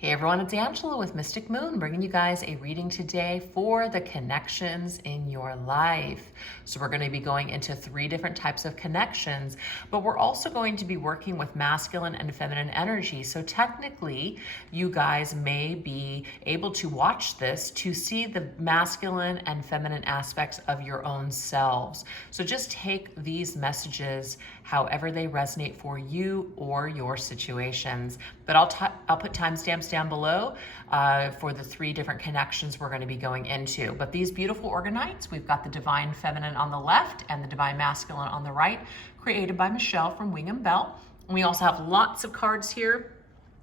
Hey everyone, it's Angela with Mystic Moon, bringing you guys a reading today for the connections in your life. So we're going to be going into 3 different types of connections, but we're also going to be working with masculine and feminine energy. So technically, you guys may be able to watch this to see the masculine and feminine aspects of your own selves. So just take these messages however they resonate for you or your situations. But I'll put timestamps down below for the 3 different connections we're going to be going into. But these beautiful orgonites, we've got the divine feminine on the left and the divine masculine on the right, created by Michelle from Wing and Bell. And we also have lots of cards here,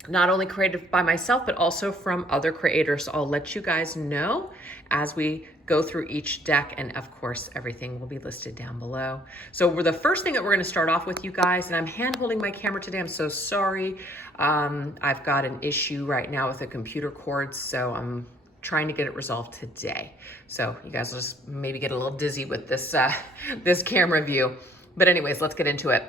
not only created by myself, but also from other creators. So I'll let you guys know as we go through each deck, and of course, everything will be listed down below. So the first thing that we're gonna start off with, you guys, and I'm hand holding my camera today, I'm so sorry. I've got an issue right now with the computer cords, so I'm trying to get it resolved today. So you guys will just maybe get a little dizzy with this, this camera view. But anyways, let's get into it.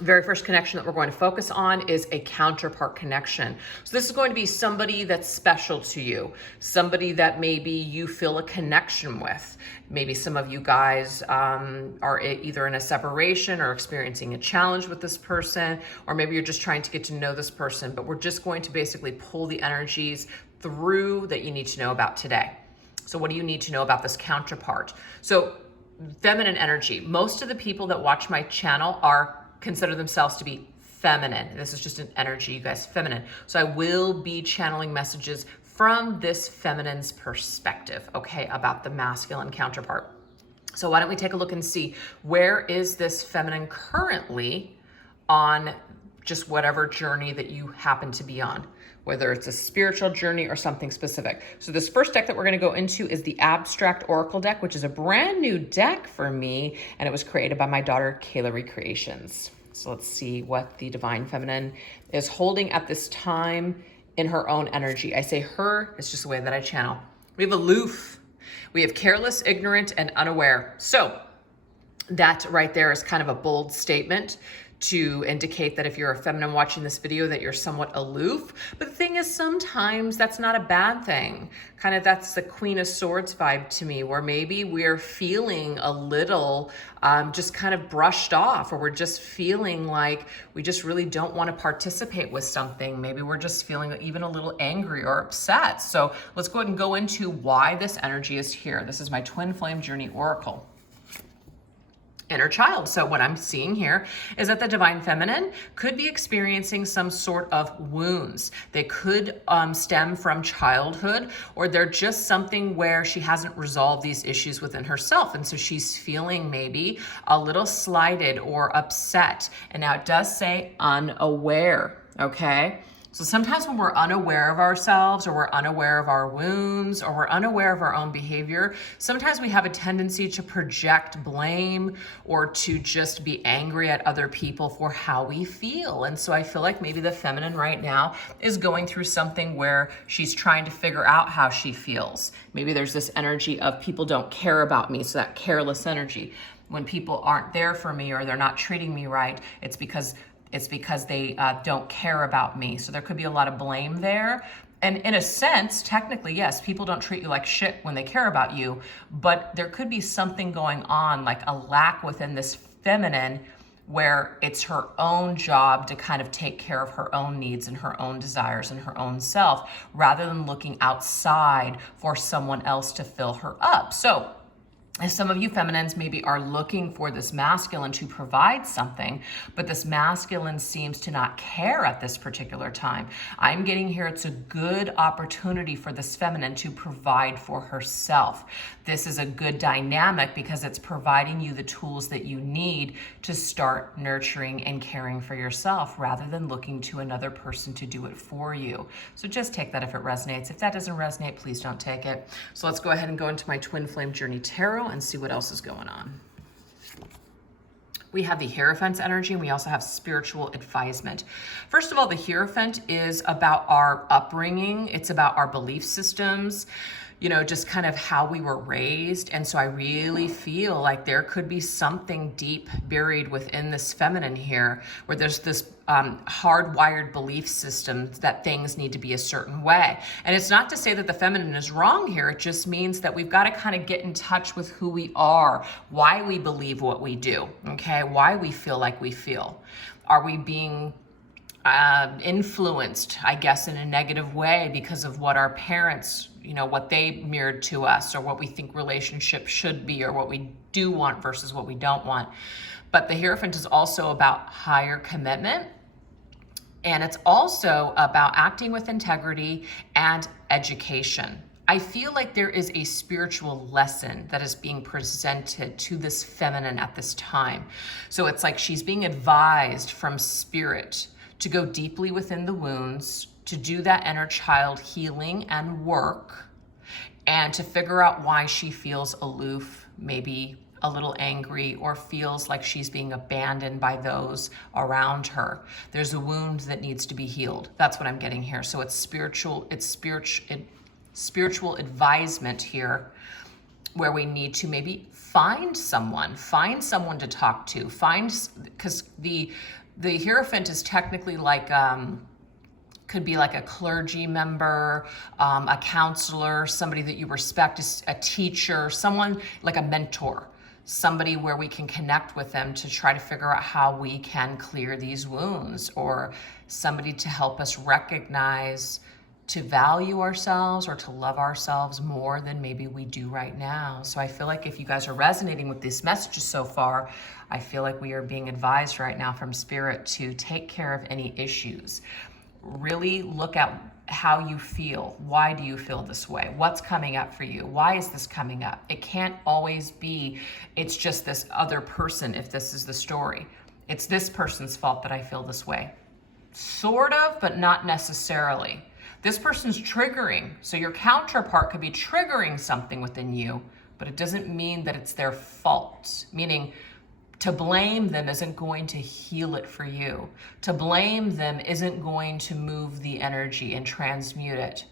Very first connection that we're going to focus on is a counterpart connection. So this is going to be somebody that's special to you, somebody that maybe you feel a connection with. Maybe some of you guys are either in a separation or experiencing a challenge with this person, or maybe you're just trying to get to know this person, but we're just going to basically pull the energies through that you need to know about today. So what do you need to know about this counterpart? So feminine energy. Most of the people that watch my channel consider themselves to be feminine. This is just an energy, you guys, feminine. So I will be channeling messages from this feminine's perspective, okay, about the masculine counterpart. So why don't we take a look and see, where is this feminine currently on just whatever journey that you happen to be on, whether it's a spiritual journey or something specific. So this first deck that we're going to go into is the Abstract Oracle deck, which is a brand new deck for me, and it was created by my daughter, Kayla Recreations. So let's see what the Divine Feminine is holding at this time in her own energy. I say her, it's just the way that I channel. We have aloof, we have careless, ignorant, and unaware. So that right there is kind of a bold statement to indicate that if you're a feminine watching this video, that you're somewhat aloof. But the thing is, sometimes that's not a bad thing. Kind of that's the Queen of Swords vibe to me, where maybe we're feeling a little just kind of brushed off, or we're just feeling like we just really don't want to participate with something. Maybe we're just feeling even a little angry or upset. So let's go ahead and go into why this energy is here. This is my Twin Flame Journey Oracle. Inner child. So what I'm seeing here is that the Divine Feminine could be experiencing some sort of wounds. They could stem from childhood, or they're just something where she hasn't resolved these issues within herself. And so she's feeling maybe a little slighted or upset. And now it does say unaware, okay? So sometimes when we're unaware of ourselves, or we're unaware of our wounds, or we're unaware of our own behavior, sometimes we have a tendency to project blame or to just be angry at other people for how we feel. And so I feel like maybe the feminine right now is going through something where she's trying to figure out how she feels. Maybe there's this energy of people don't care about me, so that careless energy. When people aren't there for me or they're not treating me right, it's because they don't care about me. So there could be a lot of blame there. And in a sense, technically, yes, people don't treat you like shit when they care about you, but there could be something going on, like a lack within this feminine, where it's her own job to kind of take care of her own needs and her own desires and her own self, rather than looking outside for someone else to fill her up. So if some of you feminines maybe are looking for this masculine to provide something, but this masculine seems to not care at this particular time, I'm getting here it's a good opportunity for this feminine to provide for herself. This is a good dynamic because it's providing you the tools that you need to start nurturing and caring for yourself, rather than looking to another person to do it for you. So just take that if it resonates. If that doesn't resonate, please don't take it. So let's go ahead and go into my Twin Flame Journey Tarot and see what else is going on. We have the Hierophant's energy, and we also have spiritual advisement. First of all, the Hierophant is about our upbringing. It's about our belief systems. just kind of how we were raised. And so I really feel like there could be something deep buried within this feminine here, where there's this hardwired belief system that things need to be a certain way. And it's not to say that the feminine is wrong here. It just means that we've got to kind of get in touch with who we are, why we believe what we do, okay? Why we feel like we feel. Are we being influenced, I guess, in a negative way because of what our parents, what they mirrored to us, or what we think relationships should be, or what we do want versus what we don't want. But the Hierophant is also about higher commitment. And it's also about acting with integrity and education. I feel like there is a spiritual lesson that is being presented to this feminine at this time. So it's like she's being advised from spirit to go deeply within the wounds, to do that inner child healing and work, and to figure out why she feels aloof, maybe a little angry, or feels like she's being abandoned by those around her. There's a wound that needs to be healed. That's what I'm getting here. So it's spiritual advisement here, where we need to maybe find someone to talk to, because the Hierophant is technically like, could be like a clergy member, a counselor, somebody that you respect, a teacher, someone like a mentor, somebody where we can connect with them to try to figure out how we can clear these wounds, or somebody to help us recognize, to value ourselves or to love ourselves more than maybe we do right now. So I feel like if you guys are resonating with these messages so far, I feel like we are being advised right now from Spirit to take care of any issues. Really look at how you feel. Why do you feel this way? What's coming up for you? Why is this coming up? It can't always be, it's just this other person if this is the story. It's this person's fault that I feel this way. Sort of, but not necessarily. This person's triggering. So your counterpart could be triggering something within you, but it doesn't mean that it's their fault. Meaning, to blame them isn't going to heal it for you. To blame them isn't going to move the energy and transmute it.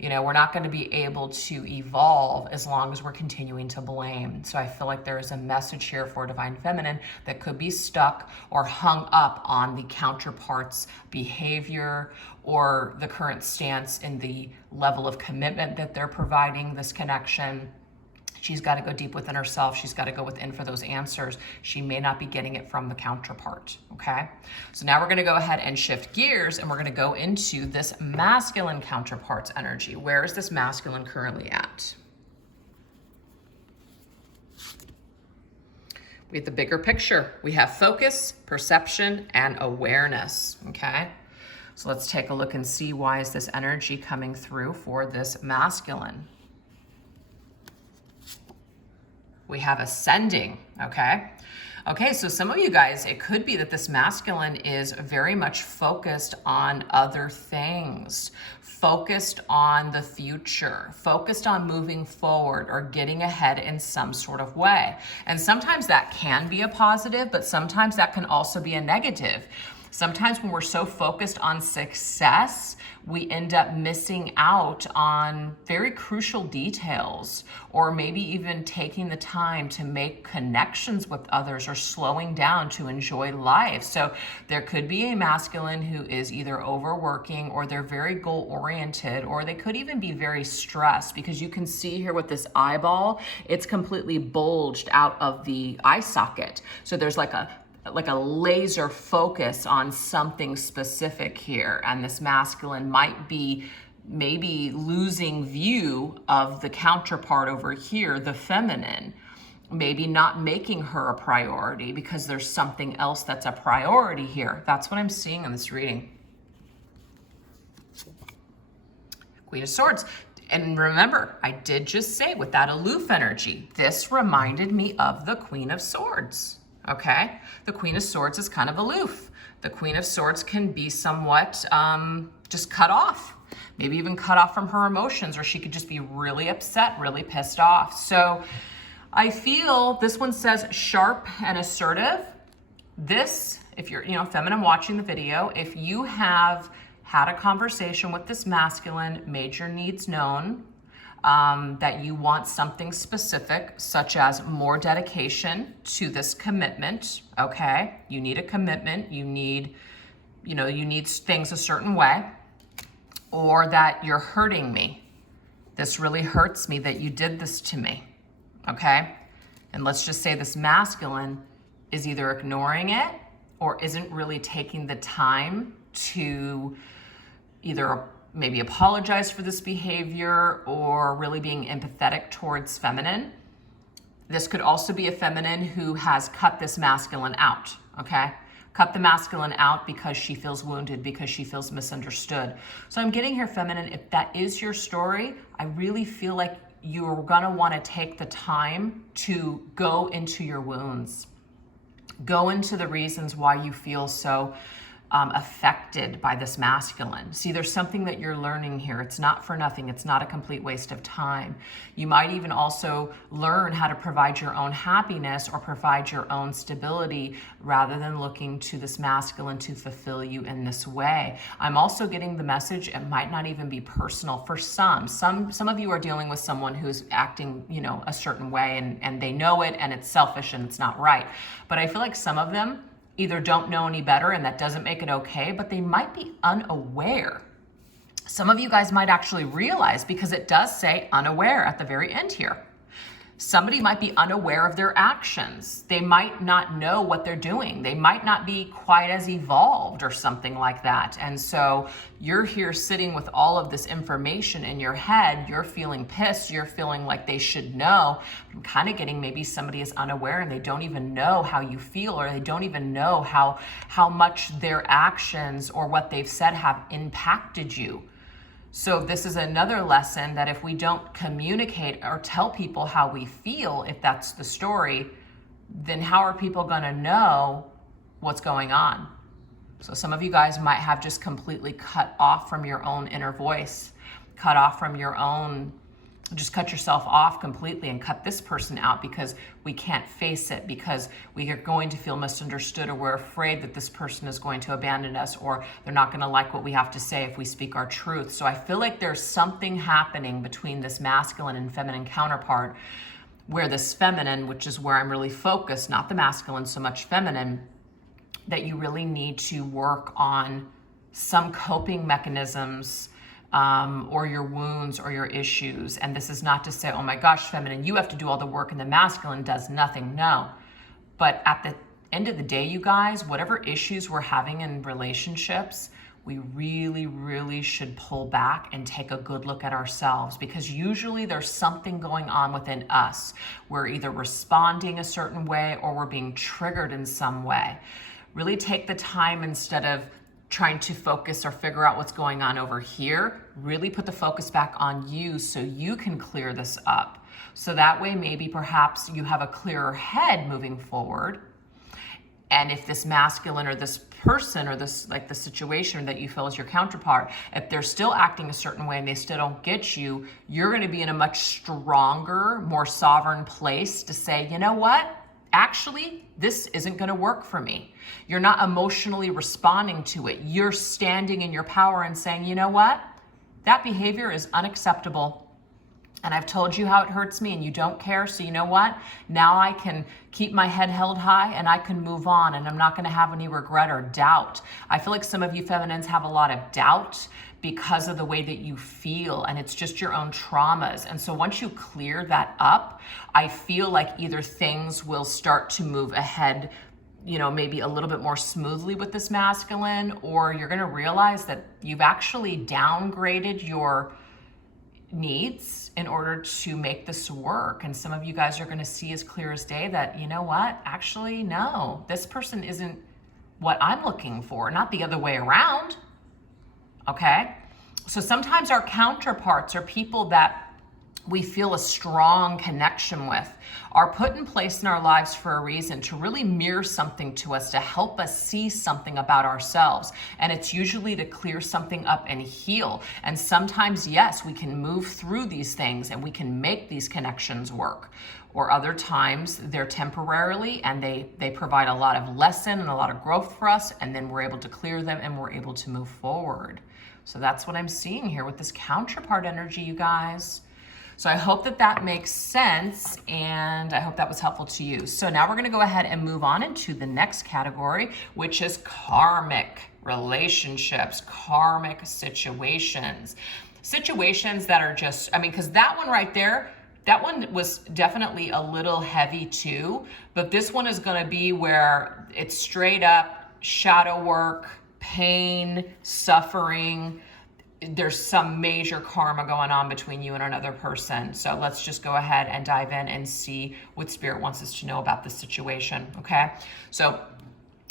We're not going to be able to evolve as long as we're continuing to blame. So I feel like there is a message here for Divine Feminine that could be stuck or hung up on the counterpart's behavior or the current stance in the level of commitment that they're providing this connection. She's got to go deep within herself. She's got to go within for those answers. She may not be getting it from the counterpart, okay? So now we're going to go ahead and shift gears, and we're going to go into this masculine counterpart's energy. Where is this masculine currently at? We have the bigger picture. We have focus, perception, and awareness, okay? So let's take a look and see, why is this energy coming through for this masculine? We have ascending, okay? Okay, so some of you guys, it could be that this masculine is very much focused on other things, focused on the future, focused on moving forward or getting ahead in some sort of way. And sometimes that can be a positive, but sometimes that can also be a negative. Sometimes when we're so focused on success, we end up missing out on very crucial details, or maybe even taking the time to make connections with others, or slowing down to enjoy life. So there could be a masculine who is either overworking, or they're very goal-oriented, or they could even be very stressed, because you can see here with this eyeball, it's completely bulged out of the eye socket. So there's like a laser focus on something specific here. And this masculine might be maybe losing view of the counterpart over here, the feminine, maybe not making her a priority because there's something else that's a priority here. That's what I'm seeing in this reading. Queen of Swords. And remember, I did just say with that aloof energy, this reminded me of the Queen of Swords. Okay, the Queen of Swords is kind of aloof. The Queen of Swords can be somewhat just cut off, maybe even cut off from her emotions, or she could just be really upset, really pissed off. So I feel this one says sharp and assertive. This, if you're, feminine watching the video, if you have had a conversation with this masculine, made your needs known, that you want something specific, such as more dedication to this commitment, okay? You need a commitment, you need things a certain way, or that you're hurting me. This really hurts me that you did this to me, okay? And let's just say this masculine is either ignoring it or isn't really taking the time to either maybe apologize for this behavior or really being empathetic towards feminine. This could also be a feminine who has cut this masculine out, okay? Cut the masculine out because she feels wounded, because she feels misunderstood. So I'm getting here, feminine, if that is your story, I really feel like you're gonna wanna take the time to go into your wounds. Go into the reasons why you feel so affected by this masculine. See, there's something that you're learning here. It's not for nothing. It's not a complete waste of time. You might even also learn how to provide your own happiness or provide your own stability rather than looking to this masculine to fulfill you in this way. I'm also getting the message, it might not even be personal for some of you are dealing with someone who's acting, a certain way and they know it and it's selfish and it's not right. But I feel like some of them either don't know any better, and that doesn't make it okay, but they might be unaware. Some of you guys might actually realize, because it does say unaware at the very end here. Somebody might be unaware of their actions. They might not know what they're doing. They might not be quite as evolved or something like that. And so you're here sitting with all of this information in your head. You're feeling pissed. You're feeling like they should know. I'm kind of getting maybe somebody is unaware and they don't even know how you feel, or they don't even know how much their actions or what they've said have impacted you. So this is another lesson that if we don't communicate or tell people how we feel, if that's the story, then how are people gonna know what's going on? So some of you guys might have just completely cut off from your own inner voice, cut off from your own, just cut yourself off completely and cut this person out because we can't face it, because we are going to feel misunderstood, or we're afraid that this person is going to abandon us, or they're not going to like what we have to say if we speak our truth. So I feel like there's something happening between this masculine and feminine counterpart, where this feminine, which is where I'm really focused, not the masculine so much, feminine, that you really need to work on some coping mechanisms or your wounds or your issues. And this is not to say, oh my gosh, feminine, you have to do all the work and the masculine does nothing. No. But at the end of the day, you guys, whatever issues we're having in relationships, we really, really should pull back and take a good look at ourselves, because usually there's something going on within us. We're either responding a certain way or we're being triggered in some way. Really take the time, instead of trying to focus or figure out what's going on over here, really put the focus back on you so you can clear this up. So that way, maybe perhaps you have a clearer head moving forward. And if this masculine or this person or this, like the situation that you feel is your counterpart, if they're still acting a certain way and they still don't get you, you're going to be in a much stronger, more sovereign place to say, you know what? Actually, this isn't going to work for me. You're not emotionally responding to it. You're standing in your power and saying, you know what? That behavior is unacceptable. And I've told you how it hurts me and you don't care. So you know what? Now I can keep my head held high and I can move on, and I'm not going to have any regret or doubt. I feel like some of you feminines have a lot of doubt because of the way that you feel, and it's just your own traumas. And so once you clear that up, I feel like either things will start to move ahead, maybe a little bit more smoothly with this masculine, or you're going to realize that you've actually downgraded your needs in order to make this work. And some of you guys are going to see as clear as day that, you know what, actually, no, this person isn't what I'm looking for, not the other way around. Okay? So sometimes our counterparts are people that we feel a strong connection with, are put in place in our lives for a reason, to really mirror something to us, to help us see something about ourselves. And it's usually to clear something up and heal. And sometimes, yes, we can move through these things and we can make these connections work. Or other times they're temporarily and they provide a lot of lesson and a lot of growth for us, and then we're able to clear them and we're able to move forward. So that's what I'm seeing here with this counterpart energy, you guys. So I hope that that makes sense, and I hope that was helpful to you. So now we're going to go ahead and move on into the next category, which is karmic relationships, karmic situations. Situations that are just, I mean, because that one right there, that one was definitely a little heavy too, but this one is going to be where it's straight up shadow work, pain, suffering. There's some major karma going on between you and another person. So let's just go ahead and dive in and see what Spirit wants us to know about this situation, okay? So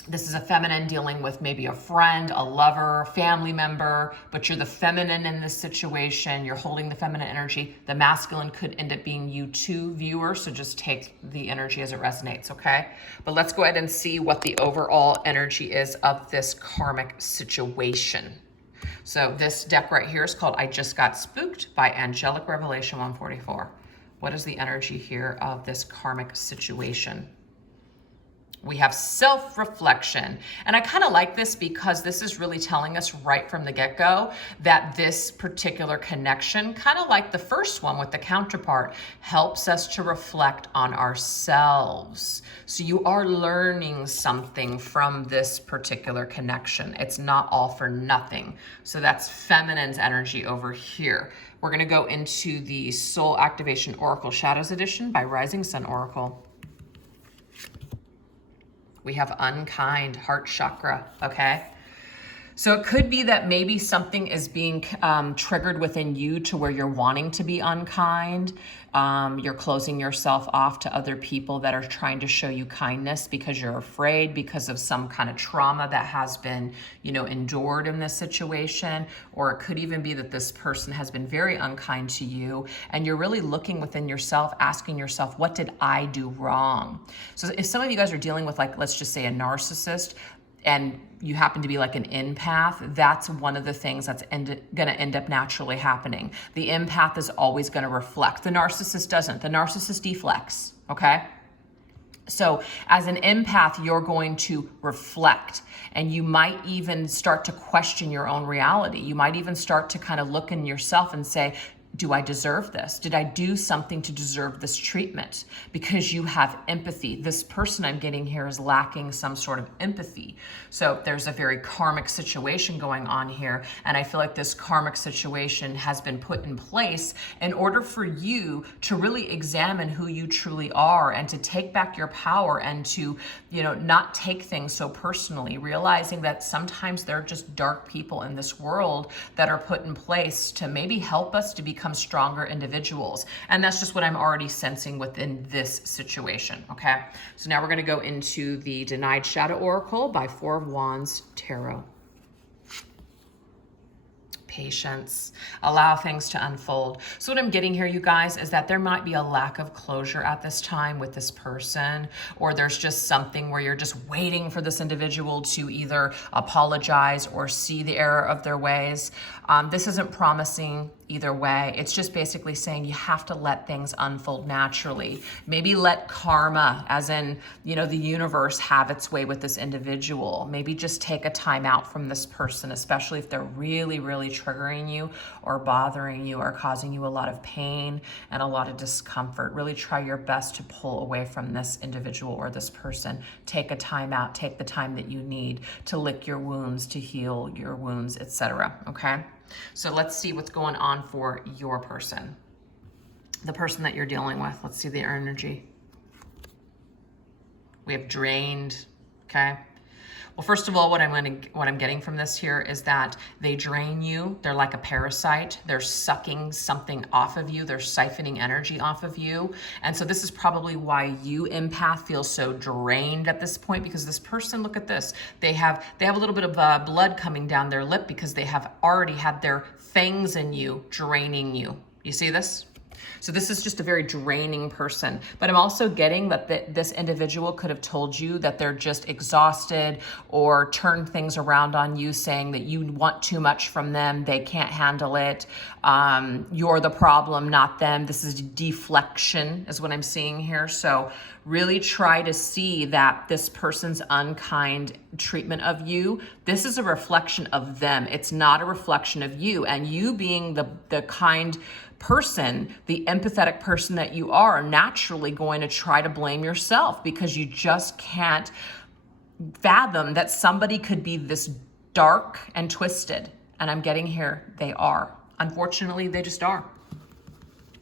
this is a feminine dealing with maybe a friend, a lover, family member, but you're the feminine in this situation. You're holding the feminine energy. The masculine could end up being you too, viewer, so just take the energy as it resonates, okay? But let's go ahead and see what the overall energy is of this karmic situation. So this deck right here is called I Just Got Spooked by Angelic Revelation 144. What is the energy here of this karmic situation? We have self-reflection. And I kind of like this because this is really telling us right from the get-go that this particular connection, kind of like the first one with the counterpart, helps us to reflect on ourselves. So you are learning something from this particular connection. It's not all for nothing. So that's feminine's energy over here. We're going to go into the Soul Activation Oracle Shadows Edition by Rising Sun Oracle. We have unkind, heart chakra, okay? So it could be that maybe something is being triggered within you to where you're wanting to be unkind. You're closing yourself off to other people that are trying to show you kindness because you're afraid, because of some kind of trauma that has been, you know, endured in this situation. Or it could even be that this person has been very unkind to you and you're really looking within yourself, asking yourself, what did I do wrong? So if some of you guys are dealing with, like, let's just say a narcissist, and you happen to be like an empath, that's one of the things that's going to end up naturally happening. The empath is always going to reflect. The narcissist doesn't. The narcissist deflects, okay? So as an empath, you're going to reflect, and you might even start to question your own reality. You might even start to kind of look in yourself and say, do I deserve this? Did I do something to deserve this treatment? Because you have empathy. This person I'm getting here is lacking some sort of empathy. So there's a very karmic situation going on here. And I feel like this karmic situation has been put in place in order for you to really examine who you truly are and to take back your power and to, you know, not take things so personally, realizing that sometimes there are just dark people in this world that are put in place to maybe help us to become stronger individuals. And that's just what I'm already sensing within this situation, okay? So now we're going to go into the Denied Shadow Oracle by Four of Wands Tarot. Patience. Allow things to unfold. So what I'm getting here, you guys, is that there might be a lack of closure at this time with this person, or there's just something where you're just waiting for this individual to either apologize or see the error of their ways. This isn't promising either way. It's just basically saying you have to let things unfold naturally. Maybe let karma, as in, you know, the universe, have its way with this individual. Maybe just take a time out from this person, especially if they're really, really triggering you or bothering you or causing you a lot of pain and a lot of discomfort. Really try your best to pull away from this individual or this person. Take a time out. Take the time that you need to lick your wounds, to heal your wounds, etc. Okay? So let's see what's going on for your person. The person that you're dealing with. Let's see their energy. We have drained, okay? Well, first of all, what I'm getting from this here is that they drain you. They're like a parasite. They're sucking something off of you. They're siphoning energy off of you. And so this is probably why you, empath, feel so drained at this point, because this person, look at this. They have a little bit of blood coming down their lip because they have already had their fangs in you, draining you. You see this? So this is just a very draining person. But I'm also getting that this individual could have told you that they're just exhausted or turned things around on you, saying that you want too much from them. They can't handle it. You're the problem, not them. This is deflection is what I'm seeing here. So really try to see that this person's unkind treatment of you, this is a reflection of them. It's not a reflection of you. And you being the kind person, the empathetic person that you are, naturally going to try to blame yourself, because you just can't fathom that somebody could be this dark and twisted. And I'm getting here, they are. Unfortunately, they just are.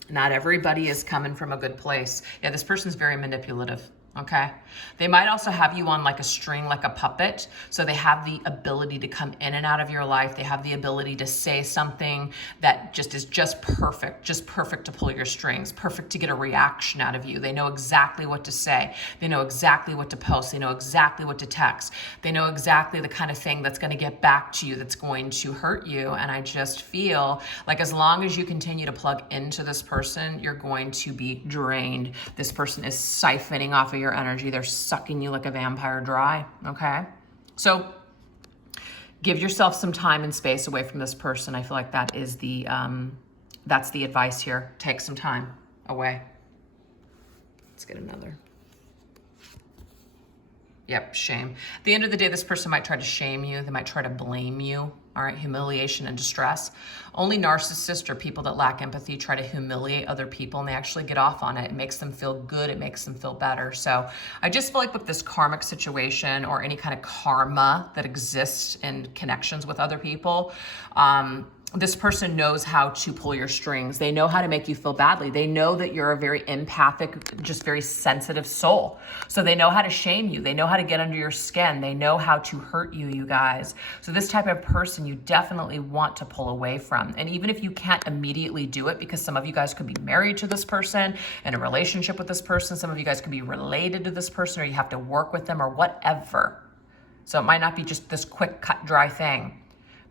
Not everybody is coming from a good place. Yeah, this person's very manipulative, okay? They might also have you on like a string, like a puppet. So they have the ability to come in and out of your life. They have the ability to say something that just is just perfect to pull your strings, perfect to get a reaction out of you. They know exactly what to say. They know exactly what to post. They know exactly what to text. They know exactly the kind of thing that's going to get back to you, that's going to hurt you. And I just feel like as long as you continue to plug into this person, you're going to be drained. This person is siphoning off of your energy. They're sucking you like a vampire dry, okay? So give yourself some time and space away from this person. I feel like that is that's the advice here. Take some time away. Let's get another. Yep, shame. At the end of the day, this person might try to shame you. They might try to blame you. All right, humiliation and distress. Only narcissists or people that lack empathy try to humiliate other people, and they actually get off on it. It makes them feel good. It makes them feel better. So I just feel like with this karmic situation or any kind of karma that exists in connections with other people, this person knows how to pull your strings. They know how to make you feel badly. They know that you're a very empathic, just very sensitive soul. So they know how to shame you. They know how to get under your skin. They know how to hurt you, you guys. So this type of person you definitely want to pull away from. And even if you can't immediately do it, because some of you guys could be married to this person, in a relationship with this person, some of you guys could be related to this person, or you have to work with them or whatever. So it might not be just this quick cut dry thing.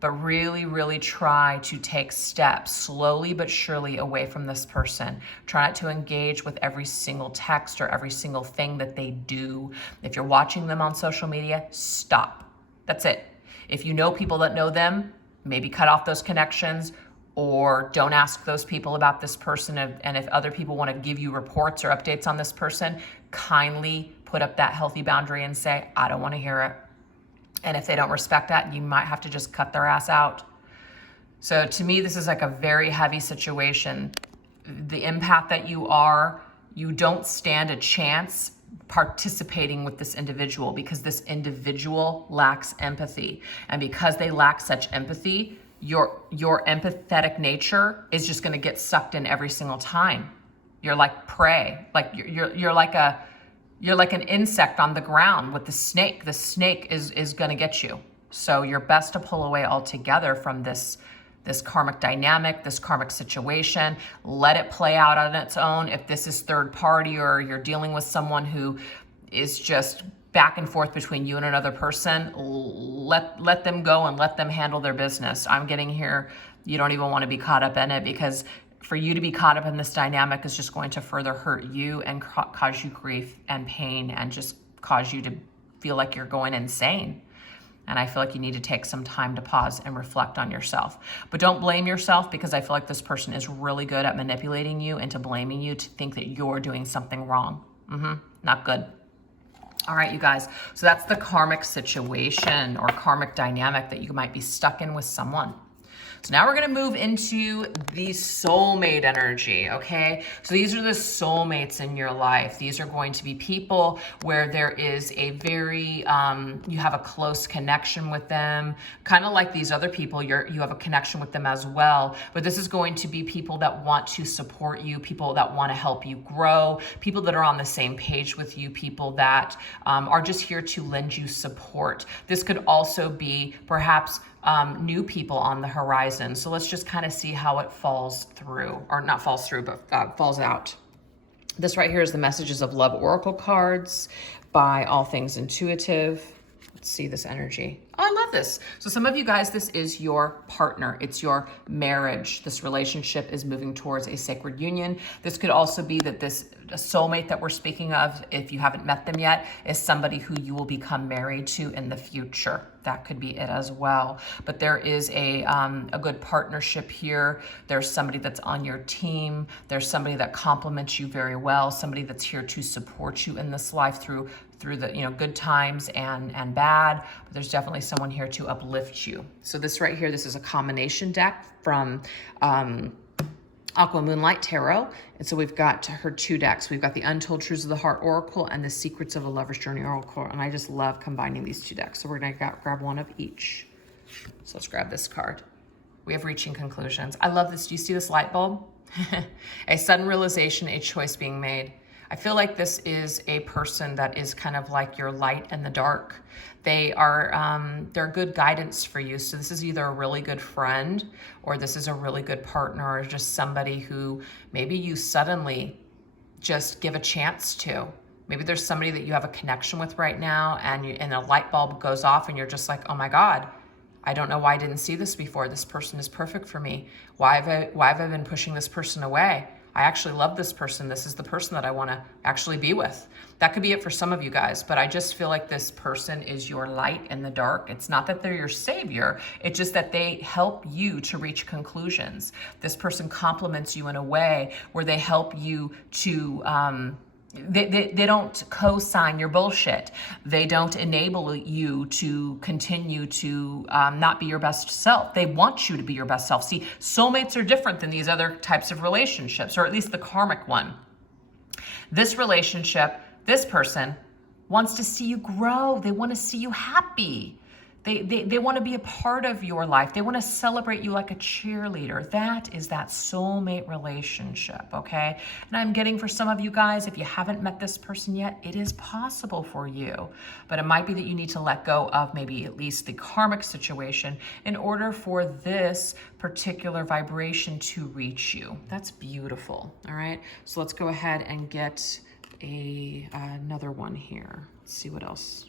But really, really try to take steps slowly but surely away from this person. Try not to engage with every single text or every single thing that they do. If you're watching them on social media, stop. That's it. If you know people that know them, maybe cut off those connections, or don't ask those people about this person. And if other people want to give you reports or updates on this person, kindly put up that healthy boundary and say, I don't want to hear it. And if they don't respect that, you might have to just cut their ass out. So to me, this is like a very heavy situation. The empath that you are, you don't stand a chance participating with this individual, because this individual lacks empathy. And because they lack such empathy, your empathetic nature is just going to get sucked in every single time. You're like prey. Like you're like an insect on the ground with the snake. The snake is going to get you. So you're best to pull away altogether from this karmic dynamic, this karmic situation. Let it play out on its own. If this is third party, or you're dealing with someone who is just back and forth between you and another person, let them go and let them handle their business. I'm getting here, you don't even want to be caught up in it, because for you to be caught up in this dynamic is just going to further hurt you and cause you grief and pain, and just cause you to feel like you're going insane. And I feel like you need to take some time to pause and reflect on yourself. But don't blame yourself, because I feel like this person is really good at manipulating you into blaming you to think that you're doing something wrong. Not good. All right, you guys. So that's the karmic situation or karmic dynamic that you might be stuck in with someone. So now we're going to move into the soulmate energy, okay? So these are the soulmates in your life. These are going to be people where there is a very, you have a close connection with them, kind of like these other people, you have a connection with them as well. But this is going to be people that want to support you, people that want to help you grow, people that are on the same page with you, people that are just here to lend you support. This could also be perhaps new people on the horizon. So let's just kind of see how it falls through, or not falls through, but falls out. This right here is the Messages of Love Oracle cards by All Things Intuitive. Let's see this energy. Oh, I love this. So some of you guys, this is your partner. It's your marriage. This relationship is moving towards a sacred union. This could also be that this soulmate that we're speaking of, if you haven't met them yet, is somebody who you will become married to in the future. That could be it as well. But there is a good partnership here. There's somebody that's on your team. There's somebody that complements you very well. Somebody that's here to support you in this life through the good times and bad. But there's definitely someone here to uplift you. So this right here, this is a combination deck from Aqua Moonlight Tarot. And so we've got her 2 decks. We've got the Untold Truths of the Heart Oracle and the Secrets of a Lover's Journey Oracle. And I just love combining these 2 decks. So we're gonna grab one of each. So let's grab this card. We have Reaching Conclusions. I love this. Do you see this light bulb? A sudden realization, a choice being made. I feel like this is a person that is kind of like your light in the dark. They are, they're good guidance for you. So this is either a really good friend, or this is a really good partner, or just somebody who maybe you suddenly just give a chance to. Maybe there's somebody that you have a connection with right now, and a light bulb goes off and you're just like, oh my God, I don't know why I didn't see this before. This person is perfect for me. Why have I been pushing this person away? I actually love this person. This is the person that I want to actually be with. That could be it for some of you guys, but I just feel like this person is your light in the dark. It's not that they're your savior. It's just that they help you to reach conclusions. This person compliments you in a way where they help you to, they don't co-sign your bullshit. They don't enable you to continue to not be your best self. They want you to be your best self. See, soulmates are different than these other types of relationships, or at least the karmic one. This relationship, this person wants to see you grow. They want to see you happy. They want to be a part of your life. They want to celebrate you like a cheerleader. That is that soulmate relationship, okay? And I'm getting for some of you guys, if you haven't met this person yet, it is possible for you. But it might be that you need to let go of maybe at least the karmic situation in order for this particular vibration to reach you. That's beautiful, all right? So let's go ahead and get another one here. Let's see what else.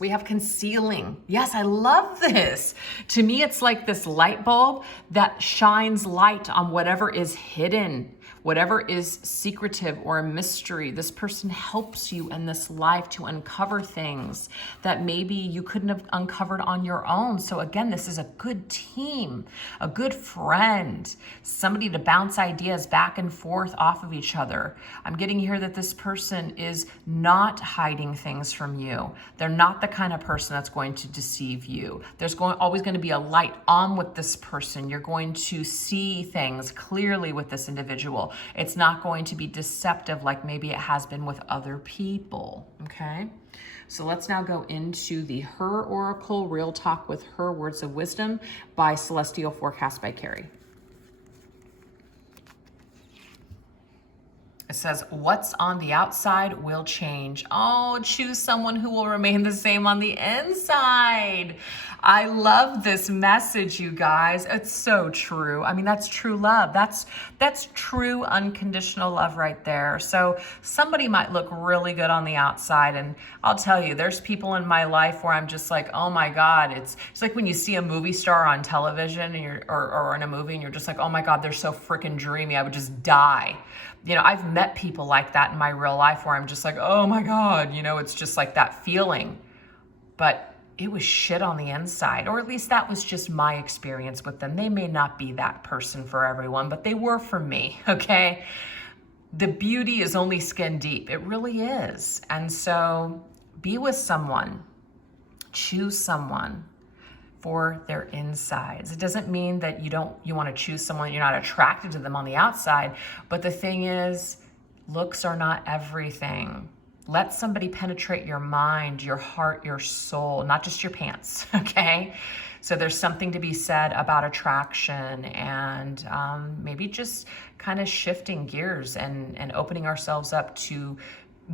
We have concealing. Yes, I love this. To me, it's like this light bulb that shines light on whatever is hidden, whatever is secretive or a mystery. This person helps you in this life to uncover things that maybe you couldn't have uncovered on your own. So again, this is a good team, a good friend, somebody to bounce ideas back and forth off of each other. I'm getting here that this person is not hiding things from you. They're not the kind of person that's going to deceive you. There's always going to be a light on with this person. You're going to see things clearly with this individual. It's not going to be deceptive like maybe it has been with other people, okay? So let's now go into the Her Oracle, Real Talk with Her, Words of Wisdom by Celestial Forecast by Carrie. It says, what's on the outside will change. Oh, choose someone who will remain the same on the inside. I love this message, you guys. It's so true. I mean, that's true love. That's true unconditional love right there. So somebody might look really good on the outside, and I'll tell you, there's people in my life where I'm just like, oh my God, it's like when you see a movie star on television and or in a movie and you're just like, oh my God, they're so freaking dreamy. I would just die. You know, I've met people like that in my real life where I'm just like, oh my God, you know, it's just like that feeling. But it was shit on the inside, or at least that was just my experience with them. They may not be that person for everyone, but they were for me, okay? The beauty is only skin deep. It really is. And so be with someone, choose someone for their insides. It doesn't mean that you want to choose someone, you're not attracted to them on the outside, but the thing is, looks are not everything. Let somebody penetrate your mind, your heart, your soul, not just your pants, okay? So there's something to be said about attraction and maybe just kind of shifting gears and opening ourselves up to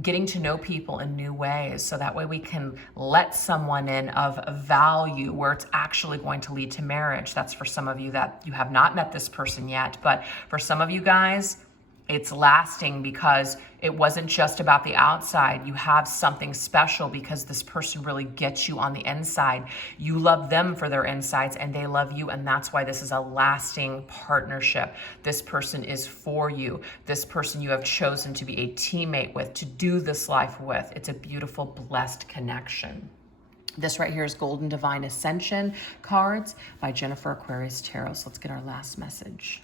getting to know people in new ways, so that way we can let someone in of value where it's actually going to lead to marriage. That's for some of you that you have not met this person yet, but for some of you guys, It's lasting because it wasn't just about the outside. You have something special because this person really gets you on the inside. You love them for their insides and they love you, and that's why this is a lasting partnership. This person is for you. This person you have chosen to be a teammate with, to do this life with. It's a beautiful, blessed connection. This right here is Golden Divine Ascension cards by Jennifer Aquarius Tarot. So let's get our last message.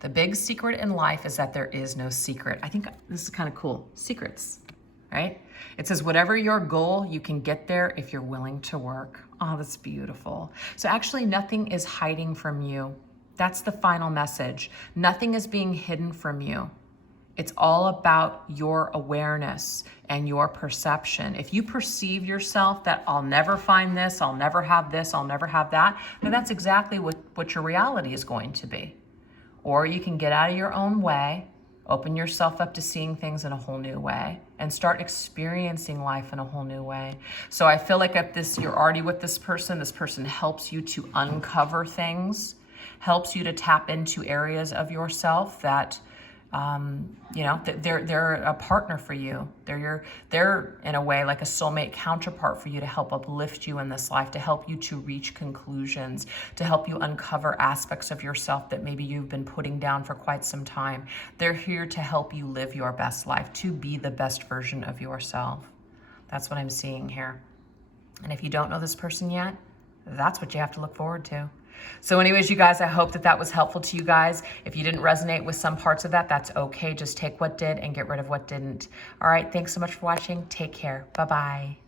The big secret in life is that there is no secret. I think this is kind of cool. Secrets, right? It says, whatever your goal, you can get there if you're willing to work. Oh, that's beautiful. So actually nothing is hiding from you. That's the final message. Nothing is being hidden from you. It's all about your awareness and your perception. If you perceive yourself that I'll never find this, I'll never have this, I'll never have that, then that's exactly what your reality is going to be. Or you can get out of your own way, open yourself up to seeing things in a whole new way, and start experiencing life in a whole new way. So I feel like if you're already with this person helps you to uncover things, helps you to tap into areas of yourself that they're a partner for you. They're in a way like a soulmate counterpart for you, to help uplift you in this life, to help you to reach conclusions, to help you uncover aspects of yourself that maybe you've been putting down for quite some time. They're here to help you live your best life, to be the best version of yourself. That's what I'm seeing here. And if you don't know this person yet, that's what you have to look forward to. So anyways, you guys, I hope that was helpful to you guys. If you didn't resonate with some parts of that, that's okay. Just take what did and get rid of what didn't. All right, thanks so much for watching. Take care. Bye-bye.